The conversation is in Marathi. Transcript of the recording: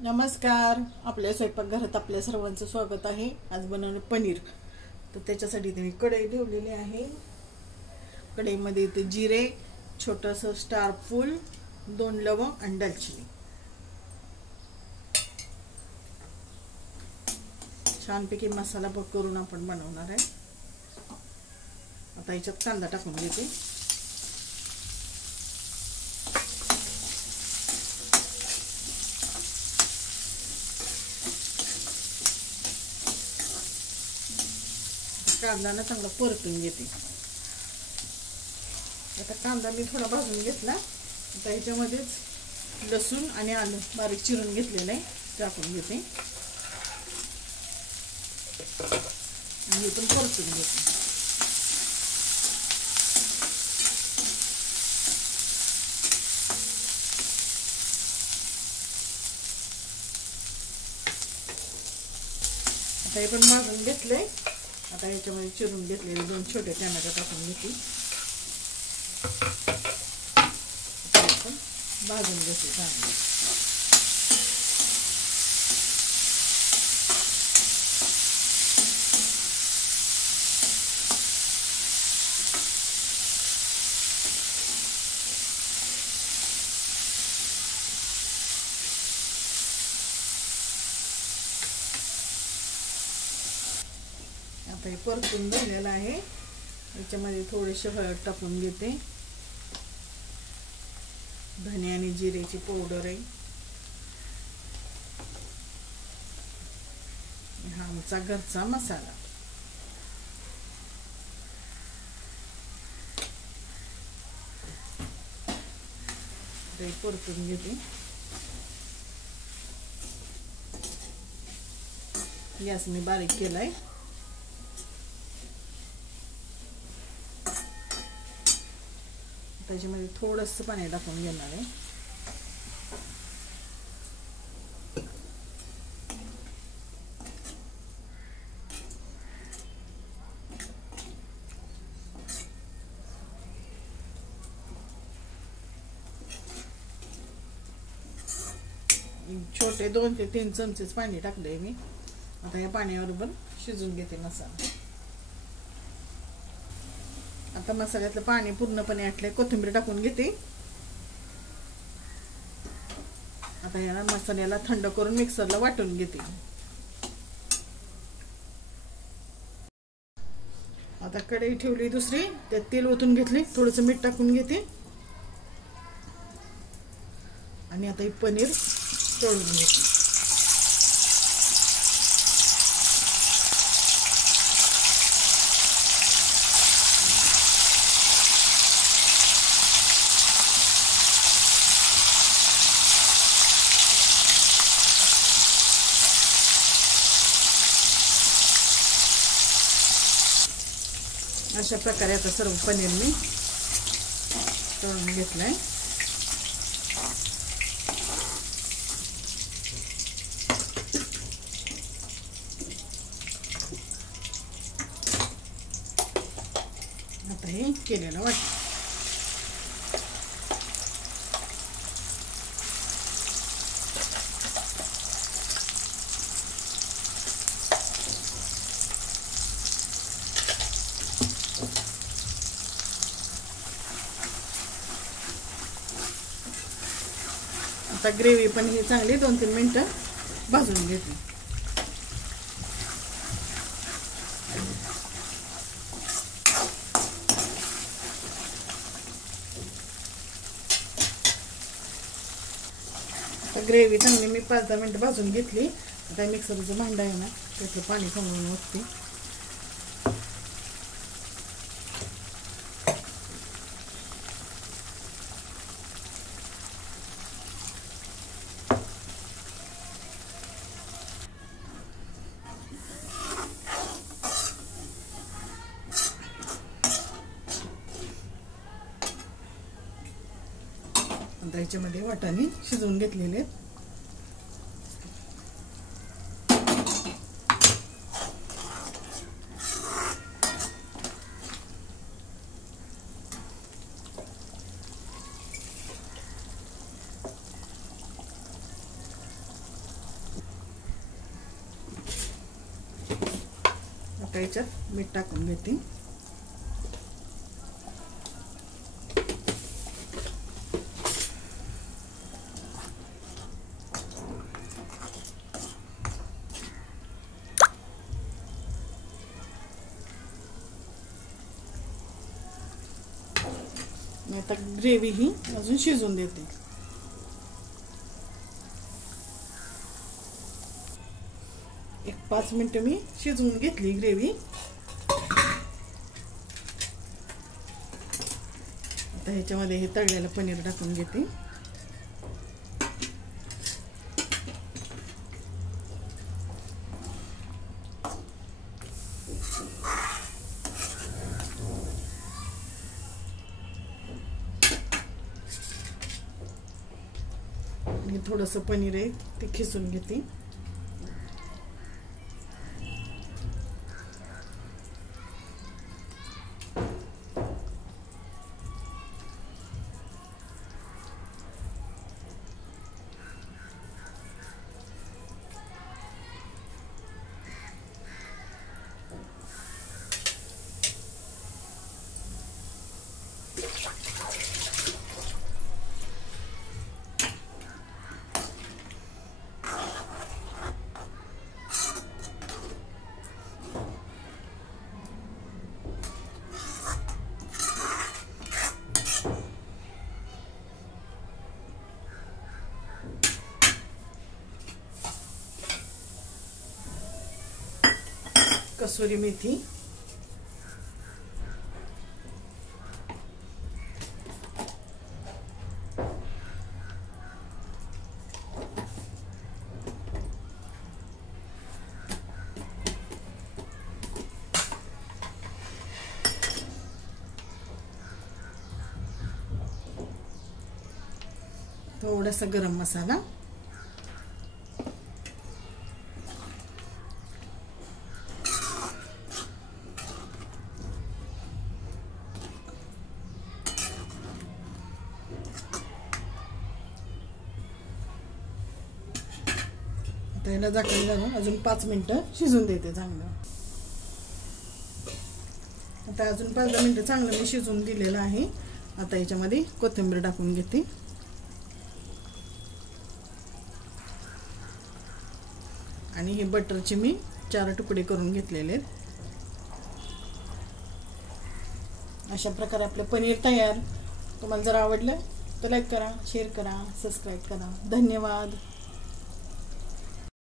नमस्कार. आपल्या स्वयंपाकघरात आपल्या सर्वांचं स्वागत आहे. आज बनवलं पनीर. तर त्याच्यासाठी मी कढई ठेवलेली आहे. कढईमध्ये इथे जिरे, छोटंसं स्टार फूल, 2 लवंग आणि दालचिनी. छानपैकी मसाला करून आपण बनवणार आहे. आता याच्यात कांदा टाकून घेते. कांदा ना चांगला परतून घेते. आता कांदा मी थोडा भाजून घेतला. आता ह्याच्यामध्येच लसूण आणि आलं बारीक चिरून घेतलेलं आहे टाकून घेते आणि हे पण परतून घेते. आता हे पण भाजून घेतलंय. आता ह्याच्यामध्ये चिरून घेतलेले 2 छोटे टोमॅटो टाकून घेते. आपण भाजून घेते चांगलं. आता हे परतून झालेलं आहे. याच्यामध्ये थोडेसे हळद टाकून घेते. धने आणि जिरेची पावडर आहे. हा आमचा घरचा मसाला. ते परतून घेते. गॅस मी बारीक केलाय. त्याच्यामध्ये थोडंसं पाणी टाकून घेणार आहे. छोटे 2 ते 3 चमचेच पाणी टाकलंय मी. आता या पाण्याबरोबर शिजून घेते मसाला. आता मसाल्यातलं पाणी पूर्णपणे आटलंय. कोथिंबीर टाकून घेते. आता या मसाल्याला थंड करून मिक्सरला वाटून घेते. आता कढई ठेवली दुसरी, त्यात तेल ओतून घेतले. थोडंसं मीठ टाकून घेते आणि आता हे पनीर तळून घेते. अशा प्रकारे आता सर्व पनीर मी तळून घेतलंय. आता हे केलेलं वाटतं. आता ग्रेव्ही पण ही चांगली 2-3 मिनिटं भाजून घेतली. आता ग्रेव्ही चांगली मी 5-10 मिनिटं भाजून घेतली. आता मिक्सरचं भांडं आहे ना, त्यातलं पाणी चांगलं ओतते. आता याच्यामध्ये वाटाणे शिजवून घेतलेले. एका ह्याच्यात मीठ टाकून घेते. आता ग्रेव्ही ही अजून शिजून देते. एक 5 मिनिटं मी शिजवून घेतली ग्रेव्ही. आता ह्याच्यामध्ये हे तळलेलं पनीर टाकून घेते. आणि थोडंसं पनीर आहे ते खिसून घेते. कसुरी मेथी, थोडासा गरम मसाला, याला झाकण घालून अजून 5 मिनिटं शिजून देते चांगलं. आता अजून 5-10 मिनिटं चांगलं मी शिजवून दिलेलं आहे. आता याच्यामध्ये कोथिंबीर टाकून घेते. आणि हे बटरचे मी 4 तुकडे करून घेतलेले आहेत. अशा प्रकारे आपलं पनीर तयार. तुम्हाला जर आवडलं तर लाईक करा, शेअर करा, सबस्क्राईब करा. धन्यवाद.